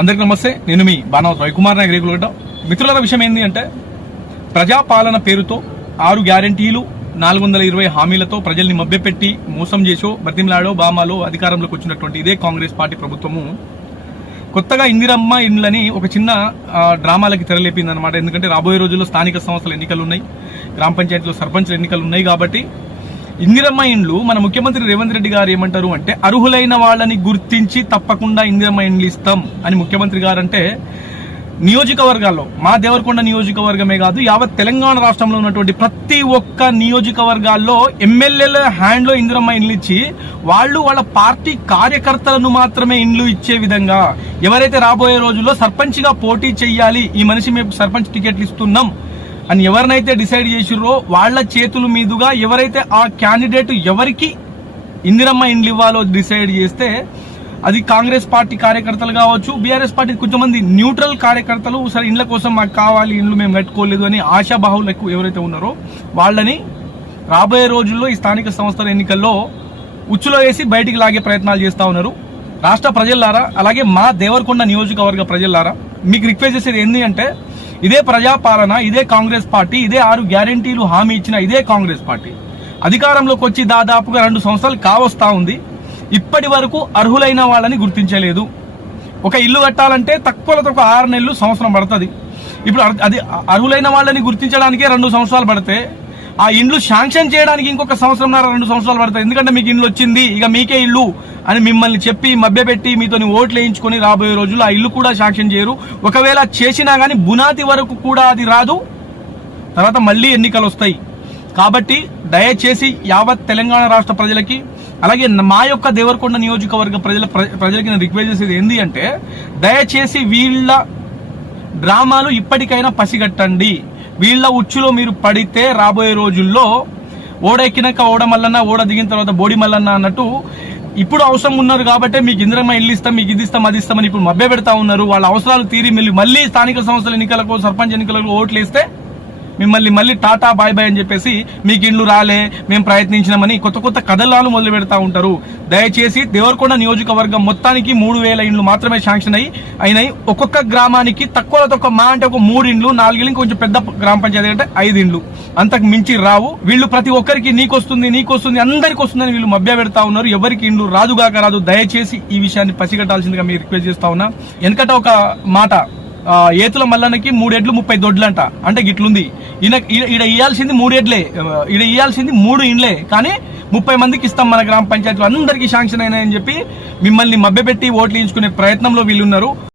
అందరికీ నమస్తే. నేను మీ బాణావత్ రవికుమార్ నాయక్ రేగులగడ్డ. మిత్రుల విషయం ఏంటి అంటే, ప్రజాపాలన పేరుతో 6 గ్యారంటీలు 420 హామీలతో ప్రజల్ని మభ్యపెట్టి మోసం చేసో బతిమలాడో బామాలో అధికారంలోకి వచ్చినటువంటి ఇదే కాంగ్రెస్ పార్టీ ప్రభుత్వము కొత్తగా ఇందిరమ్మ ఇండ్లని ఒక చిన్న డ్రామాలకి తెరలేపిందనమాట. ఎందుకంటే రాబోయే రోజుల్లో స్థానిక సంస్థల ఎన్నికలు ఉన్నాయి, గ్రామ పంచాయతీలో సర్పంచ్ ఎన్నికలు ఉన్నాయి. కాబట్టి ఇందిరమ్మ ఇండ్లు మన ముఖ్యమంత్రి రేవంత్ రెడ్డి గారు ఏమంటారు అంటే, అర్హులైన వాళ్ళని గుర్తించి తప్పకుండా ఇందిరమ్మ ఇండ్లు ఇస్తాం అని ముఖ్యమంత్రి గారు అంటే, నియోజకవర్గాల్లో మా దేవరకొండ నియోజకవర్గమే కాదు, యావత్ తెలంగాణ రాష్ట్రంలో ఉన్నటువంటి ప్రతి ఒక్క నియోజకవర్గాల్లో ఎమ్మెల్యేల హ్యాండ్లో ఇందిరమ్మ ఇండ్లు ఇచ్చి వాళ్ళ పార్టీ కార్యకర్తలను మాత్రమే ఇండ్లు ఇచ్చే విధంగా, ఎవరైతే రాబోయే రోజుల్లో సర్పంచ్గా పోటీ చెయ్యాలి, ఈ మనిషి మేము సర్పంచ్ టికెట్లు ఇస్తున్నాం అని ఎవరినైతే డిసైడ్ చేసిర్రో వాళ్ళ చేతుల మీదుగా ఎవరైతే ఆ క్యాండిడేట్ ఎవరికి ఇందిరమ్మ ఇండ్లు ఇవ్వాలో డిసైడ్ చేస్తే, అది కాంగ్రెస్ పార్టీ కార్యకర్తలు కావచ్చు, బీఆర్ఎస్ పార్టీ కొంతమంది న్యూట్రల్ కార్యకర్తలు, సరే ఇండ్ల కోసం మాకు కావాలి, ఇండ్లు మేము కట్టుకోలేదు అని ఆశాబాహులకు ఎవరైతే ఉన్నారో వాళ్ళని రాబోయే రోజుల్లో ఈ స్థానిక సంస్థల ఎన్నికల్లో ఉచ్చులో వేసి బయటికి లాగే ప్రయత్నాలు చేస్తా ఉన్నారు. రాష్ట్ర ప్రజలారా, అలాగే మా దేవరకొండ నియోజకవర్గ ప్రజలారా, మీకు రిక్వెస్ట్ చేసేది ఏంటి అంటే, ఇదే ప్రజాపాలన, ఇదే కాంగ్రెస్ పార్టీ, ఇదే 6 గ్యారంటీలు హామీ ఇచ్చిన ఇదే కాంగ్రెస్ పార్టీ అధికారంలోకి వచ్చి దాదాపుగా 2 సంవత్సరాలు కావస్తా ఉంది. ఇప్పటి వరకు అర్హులైన వాళ్ళని గుర్తించలేదు. ఒక ఇల్లు కట్టాలంటే తక్కువలో తక్కువ 6 నెలలు సంవత్సరం పడుతుంది. ఇప్పుడు అది అర్హులైన వాళ్ళని గుర్తించడానికే 2 సంవత్సరాలు పడితే, ఆ ఇండ్లు శాంక్షన్ చేయడానికి ఇంకొక 1.5 సంవత్సరం 2 సంవత్సరాలు పడతాయి. ఎందుకంటే మీకు ఇండ్లు వచ్చింది, ఇక మీకే ఇల్లు అని మిమ్మల్ని చెప్పి మభ్యపెట్టి మీతో ఓట్లు వేయించుకొని రాబోయే రోజుల్లో ఆ ఇల్లు కూడా శాంక్షన్ చేయరు. ఒకవేళ చేసినా గానీ బునాది వరకు కూడా అది రాదు. తర్వాత మళ్ళీ ఎన్నికలు వస్తాయి. కాబట్టి దయచేసి యావత్ తెలంగాణ రాష్ట్ర ప్రజలకి, అలాగే మా యొక్క దేవరకొండ నియోజకవర్గ ప్రజలకి నేను రిక్వెస్ట్ చేసేది ఏంటి అంటే, దయచేసి వీళ్ళ డ్రామాలు ఇప్పటికైనా పసిగట్టండి. వీళ్ళ ఉచ్చులో మీరు పడితే రాబోయే రోజుల్లో ఓడ ఎక్కినాక ఓడ మల్లన్న, ఓడ దిగిన తర్వాత బోడి మల్లన్న అన్నట్టు ఇప్పుడు అవసరం ఉన్నారు కాబట్టి మీకు ఇందిరమ్మ ఇల్లు ఇస్తాం, మీకు ఇది ఇస్తాం, అది ఇస్తామని ఇప్పుడు మభ్య పెడతా ఉన్నారు. వాళ్ళ అవసరాలు తీరి మళ్ళీ స్థానిక సంస్థల ఎన్నికలకు, సర్పంచ్ ఎన్నికలకు ఓట్లు వేస్తే మిమ్మల్ని మళ్ళీ టాటా బాయ్ బాయ్ అని చెప్పేసి మీకు ఇండ్లు రాలే, మేము ప్రయత్నించినామని కొత్త కథలాలు మొదలు పెడతా ఉంటారు. దయచేసి దేవరకొండ నియోజకవర్గం మొత్తానికి 3000 ఇండ్లు మాత్రమే శాంక్షన్ అయినాయి. ఒక్కొక్క గ్రామానికి తక్కువలో తక్కువ మా అంటే ఒక 3 ఇండ్లు, 4 ఇండ్లు, కొంచెం పెద్ద గ్రామ పంచాయతీ అంటే 5 ఇండ్లు, అంతకు మించి రావు. వీళ్ళు ప్రతి ఒక్కరికి నీకొస్తుంది అందరికి వస్తుందని వీళ్ళు మభ్య పెడతా ఉన్నారు. ఎవరికి ఇండ్లు రాదుగాక రాదు. దయచేసి ఈ విషయాన్ని పసిగట్టాల్సిందిగా మీరు రిక్వెస్ట్ చేస్తా ఉన్నా. వెనకట ఒక మాట, ఏతుల మల్లన్నకి 3 ఎడ్లు 30 దొడ్లంట అంటే గిట్లుంది. ఈడ ఇయ్యాల్సింది 3 ఎడ్లే, ఈడ ఇయ్యాల్సింది 3 ఇండ్లే, కానీ 30 మందికి ఇస్తాం మన గ్రామ పంచాయతీలో అందరికీ శాంక్షన్ అయినాయని చెప్పి మిమ్మల్ని మభ్యపెట్టి ఓట్లు వేయించుకునే ప్రయత్నంలో వీళ్ళున్నారు.